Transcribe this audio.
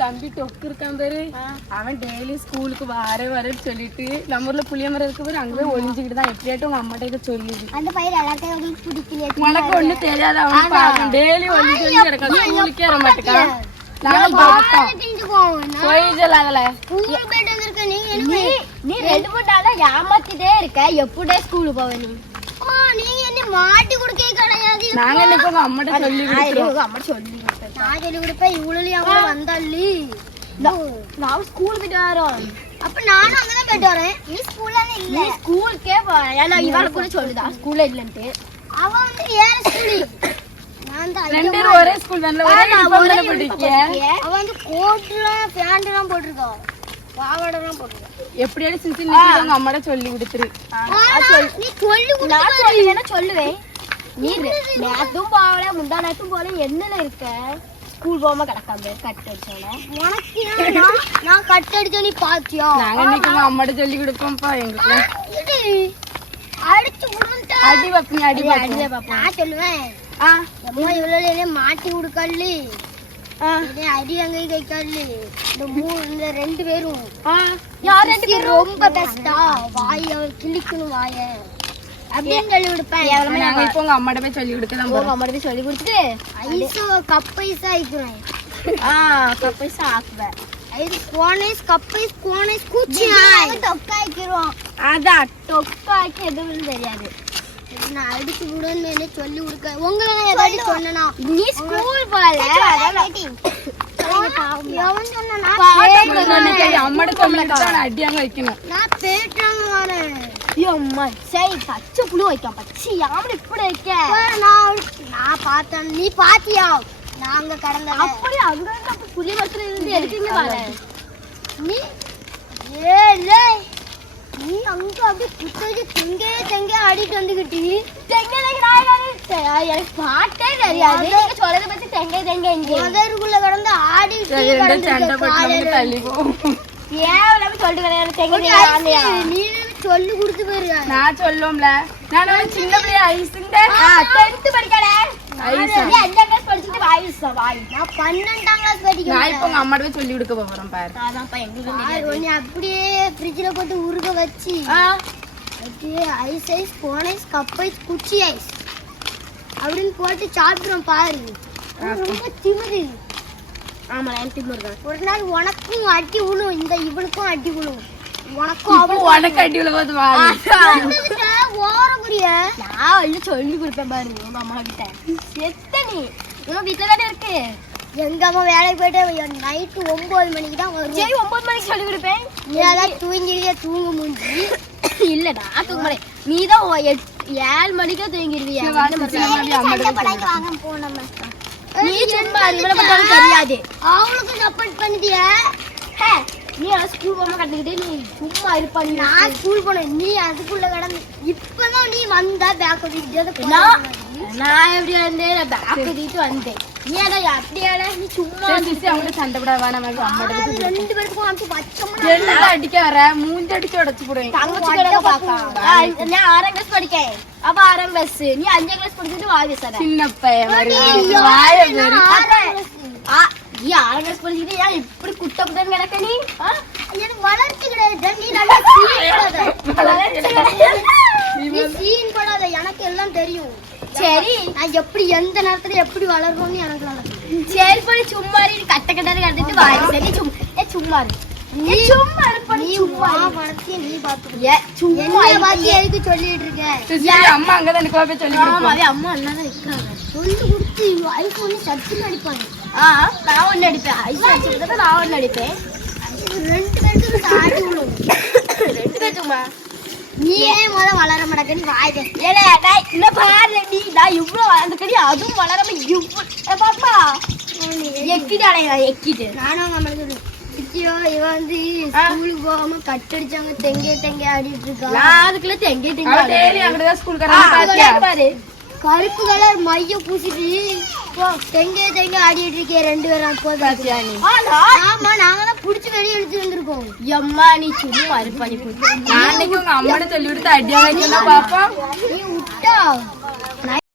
தம்பி டொக்கு இருக்கான் பேரு. அவன் டெய்லி ஸ்கூலுக்கு வர சொல்லிட்டு நம்ம ஊர்ல புளிய மரம் இருக்கு பேரு, அங்கவே ஒளிஞ்சுக்கிட்டு தான் எப்படியாட்டும் உங்க அம்மாட்ட இதை சொல்லிடு. அந்த பையன் எல்லாத்தையும் பிடிக்கல. உனக்கு ஒண்ணு தெரியாது, அவன் பாக்க டெய்லி ஒளிஞ்சு சொல்லி கிடக்காது, ஸ்கூலுக்கே வர மாட்டேக்கான். நாங்க பார்த்தோம் போய் சொல்லாங்கல. நீ 2-3 நாளா ஏமாத்திட்டே இருக்க, எப்படே ஸ்கூலுக்கு போவ நீ? நீ என்ன மாட்டி கொடுக்கே கிடையாது. நாங்க இன்னைக்கு உங்க அம்மாட்ட சொல்லி கொடுக்கிறோம். அம்மா சொல்லி நான் சொல்லி கொடுப்பேன். இவ்வளவு அவங்க வந்தாளி நான் ஸ்கூல் போயிட்டு வரோம். அப்ப நானும் அங்கதான் போயிட்டு வரேன். நீ ஸ்கூல்ல இல்ல, ஸ்கூலுக்கே ஏன்னா இவள கூட சொல்லுதா ஸ்கூல்ல இல்லன்ட்டு. அவ வந்து ஏற ஸ்கூல், நான் தான் ரெண்டு பேரும் ஒரே ஸ்கூல் தான்ல, ஒரே யூனிஃபார்ம்ல படிக்க. அவ வந்து கோட்லாம் பேண்ட்லாம் போட்டுருக்கா, பாவாடைலாம் போட்டுருக்கா. எப்படியாவது சிசி நிக்கிட்டு உங்க அம்மாட்ட சொல்லி கொடுத்துரு. நீ சொல்லி கொடு. நான் சொல்லுவேனா சொல்லுவேன். நீ நேத்தும் பாவல முந்தா நேத்தும் போல என்னல இருக்க, ஸ்கூல் போகாம கிடக்காம கட் அடிச்சோல. உனக்கு நான் கட் அடிச்ச நீ பாத்தியா? நாங்க இன்னைக்கு உங்க அம்மாட்ட சொல்லி கொடுப்போம்ப்பா. எங்களுக்கு அடிச்சு விடுண்டா. அடி வைப்பீங்க, அடி பாப்பா. நான் சொல்லுவேன், அம்மா இவ்வளவு என்ன மாட்டி விடுக்கல்லி, அடி அங்கே கைக்கல்லி. இந்த 2 பேரும் யார் 2 பேரும் ரொம்ப பெஸ்டா, வாய் அவர் கிளிக்கணும் வாய அப்படின்னு சொல்லி கொடுப்பேன். நாங்க இப்போ உங்க அம்மாட்ட போய் சொல்லி கொடுக்கலாம். உங்க அம்மாட்ட போய் சொல்லி கொடுத்துட்டு ஐஸோ கப் ஐஸா ஆயிக்குறேன். கப் ஐஸா ஆக்குவேன். Ice cone ice cup ice cone ice குச்சி டொக்கா ஆக்கிரோம். அதான் டொக்கா ஆக்கி எதுவும் தெரியாது. நான் அடிச்சு விடுன்னு சொல்லி கொடுக்க. உங்களை நான் ஏதாவது சொன்னா நீ ஸ்கூல் போல எவன் சொன்னா அம்மாட்ட சொல்லிட்டு அடியாங்க வைக்கணும். நான் பேட்டாங்க வரேன். அம்மா சரி பச்சை புழு வைக்காம பச்சை யாம இப்படி வைக்க. நான் பார்த்தேன், நீ பாத்தியா? நாங்க கடந்த அப்படி அங்க புளி வசூல் இருந்து எடுக்கீங்க பாரு. நீ ஏலே நீ அங்க அப்படியே குத்தடி தெங்க ஆடிட்டு வந்துகிட்டி. தெங்க எனக்கு பாட்டே தெரியாது. நீங்க சொல்றத பத்தி தெங்க இங்க மதருக்குள்ள கடந்து ஆடிட்டு சண்டை போட்டு தள்ளி போ. ஏன் சொல்லிட்டு கிடையாது. தெங்க நீ சொல்லி கொடுத்து போயிரு. நான் சொல்லுவோம்ல, நான் சின்ன பிள்ளைய ஐஸ்ங்க 10th படிக்கல. ஐஸ் நீ 5ஆம் கிளாஸ் படிச்சிட்டு வாய்ஸ் வாய். நான் 12ஆம் கிளாஸ் படிக்கிறேன். நான் இப்போ உங்க அம்மாட்ட போய் சொல்லி கொடுக்க போறேன் பாரு. அதான் பா எங்களுக்கு நீ அப்படியே ஃப்ரிட்ஜ்ல போட்டு உருக வச்சி அப்படியே ice cone ice cup ice குச்சி ஐஸ் அப்படினு போட்டு சாப்பிடுறோம் பாரு. ரொம்ப திமிரு. ஆமா நான் திமிரு. ஒரு நாள் உனக்கும் அடி விழும், இந்த இவளுக்கும் அடி விழும். உனக்கு அடி விழுவது ஓரமுடிய நான் வந்து சொல்லி கொடுப்பேன் பாரு உங்க அம்மா கிட்ட. எத்தனை உங்க வீட்டுல தானே இருக்கு. எங்க அம்மா வேலைக்கு போயிட்டு நைட்டு 9 மணிக்கு தான் வரும். சரி 9 மணிக்கு சொல்லி கொடுப்பேன். நீ அதான் தூங்க மூஞ்சி. இல்ல நான் தூங்க மாட்டேன். நீ தான் 7 மணிக்கே தூங்கிடுவியா? நீ சும்மா இவளை பத்தி தெரியாது. அவளுக்கு சப்போர்ட் பண்ணிட்டியா? நீ ஸ்கூல் போகாம கட்டுக்கிட்டே நீ சும்மா இருப்பா. நான் ஸ்கூல் போனேன், நீ அதுக்குள்ள கடந்து இப்பதான் நீ வந்தா பேக் ஓட்டிட்டு. நான் எப்படி வந்தேன்? நான் பேக் ஓட்டிட்டு வந்தேன். நீ அதான் அப்படியாடா நீ சும்மா அவங்க சண்டை போட வேணாம். 2 பேருக்கும் அப்படி பச்சை எல்லாம் அடிக்க வர மூஞ்சி அடிச்சு உடச்சு போடுவேன். தங்கச்சி கிட்ட பாக்கா. நான் 6ஆம் கிளாஸ் படிக்கேன். அப்ப 6ஆம் கிளாஸ் நீ 5ஆம் கிளாஸ் படிச்சுட்டு வாய் பேசாத. சின்ன பையன் வாய பேரு. நீ 6ஆம் கிளாஸ் படிச்சுட்டு ஏன் இப்படி குட்ட குட்டன்னு கிடக்க? நீ எனக்கு வளர்ச்சி கிடையாது. நீ நல்லா சீன் படாத. எனக்கு எல்லாம் தெரியும். சரி நான் எப்படி எந்த நேரத்துல எப்படி வளர்றோம்னு எனக்கு நல்லா சரி பண்ணி சும்மா கட்ட கட்டாரு கட்டிட்டு வாய் சரி சும்மா நீ சும்மா நீ சும்மா வளர்ச்சி நீ பாத்துக்க. சும்மா பாத்தி எதுக்கு சொல்லிட்டு இருக்க? அம்மா அங்கதான் போய் சொல்லி கொடுப்போம். அம்மா அண்ணாதான் இருக்காங்க. சொல்லி கொடுத்து ஐஸ் ஒண்ணு சட்டுன்னு அடிப்பாங்க. நான் ஒண்ணு அடிப்பேன். ஐஸ் அடிச்சுட்டு நான் ஒண்ணு அடிப்பேன். 2 பேருக்கு ஆடி விழும். 2 பேருக்குமா? நீ ஏன் வளர மாட்டேங்க? நீ வாய் பேச பாரு. நீ நான் இவ்வளவு வளர்ந்துக்கடி அதுவும் வளராம இவ்வளவு பாப்பா எக்கிட்டு அடையா எக்கிட்டு. நானும் அவங்க அம்மா சொல்லுவேன், இவ வந்து ஸ்கூலுக்கு போகாம கட்டடிச்சாங்க தெங்க ஆடிட்டு இருக்கா. அதுக்குள்ள தெங்க ஸ்கூல் பாரு கருப்பு கலர் மைய பூசிட்டு தெங்க ஆடிட்டு இருக்கே 2 பேரும். ஆமா நாங்க தான் புடிச்சு வெளியே எடுத்து வந்திருக்கோம். எம்மா நீ சும்மா இருப்பாடி உங்க அம்மாட்ட சொல்லி கொடுத்து அடியா வைக்கணும் பாப்பா. நீ விட்டா